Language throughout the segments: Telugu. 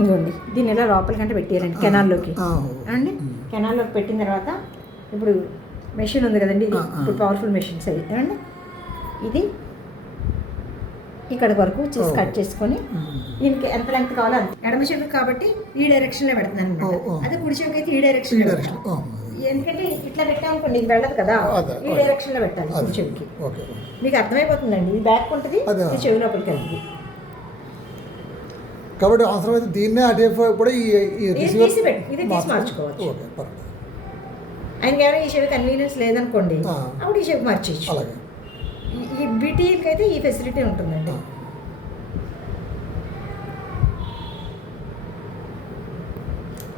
ఇంకోండి దీన్ని ఎలా లోపలికంటే పెట్టారండి కెనాల్లోకి అండి. కెనాల్లోకి పెట్టిన తర్వాత ఇప్పుడు మెషిన్ ఉంది కదండి, ఇది ఇప్పుడు పవర్ఫుల్ మెషిన్స్ అవి ఏమండి. ఇది ఇక్కడ వరకు చేసి కట్ చేసుకొని దీనికి ఎంత లెంగ్త్ కావాలో అంత. ఎడమ చెవి కాబట్టి ఈ డైరెక్షన్లో పెడుతున్నాను అనమాట. అదే కుడి చెవికి అయితే ఈ డైరెక్షన్. ఎందుకంటే ఇట్లా పెట్టామనుకోండి ఇది వెళ్ళదు కదా, ఈ డైరెక్షన్లో పెట్టాలి కుడి చెవికి. మీకు అర్థమైపోతుందండి, ఇది బ్యాక్ ఉంటుంది, ఇది చెవి లోపలికి వెళ్తుంది. కాబట్టి అవసరమైతే దీన్నే అటువైపు కూడా ఇది తీసి మార్చుకోవచ్చు. ఆయనకి ఏమైనా ఈ చెవి కన్వీనియన్స్ లేదనుకోండి, అప్పుడు ఈ చెవి మార్చేయచ్చు. ఈ బీటీకి అయితే ఈ ఫెసిలిటీ ఉంటుందండి.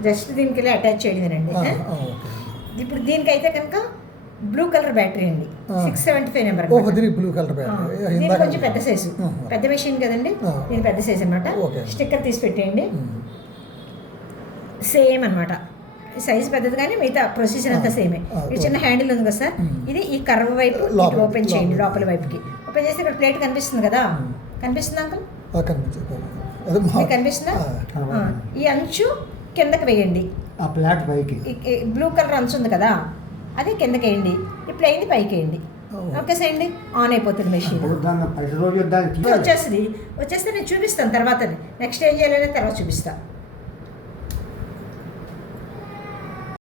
జస్ట్ దీనికి వెళ్ళి అటాచ్ చేయడమేనండి. ఇప్పుడు దీనికైతే కనుక బ్లూ కలర్ బ్యాటరీ అండి, 675 నెంబర్. బ్లూ కలర్ బ్యాటరీ కొంచెం పెద్ద సైజు, పెద్ద మెషిన్ కదండి, దీని పెద్ద సైజు అనమాట. స్టిక్కర్ తీసి పెట్టేయండి. సేమ్ అనమాట, సైజ్ పెద్దది కానీ మిగతా ప్రొసీజర్ అంతా సేమే. ఇది చిన్న హ్యాండిల్ ఉంది కదా సార్, ఇది ఈ కర్వ్ వైపు ఓపెన్ చేయండి, లోపల వైపుకి ఓపెన్ చేస్తే ఇక్కడ ప్లేట్ కనిపిస్తుంది కదా, కనిపిస్తుంది అంకుల్? కనిపిస్తుందా? ఈ అంచు కిందకి వేయండి, బ్లూ కలర్ అంచు ఉంది కదా అది కిందకి వేయండి, ఇప్పుడు అయింది పైకి వేయండి. ఓకే సార్ అండి, ఆన్ అయిపోతుంది మెషిన్. వచ్చేస్తే నేను చూపిస్తాను తర్వాత, నెక్స్ట్ ఏం చేయాలనేది తర్వాత చూపిస్తాను.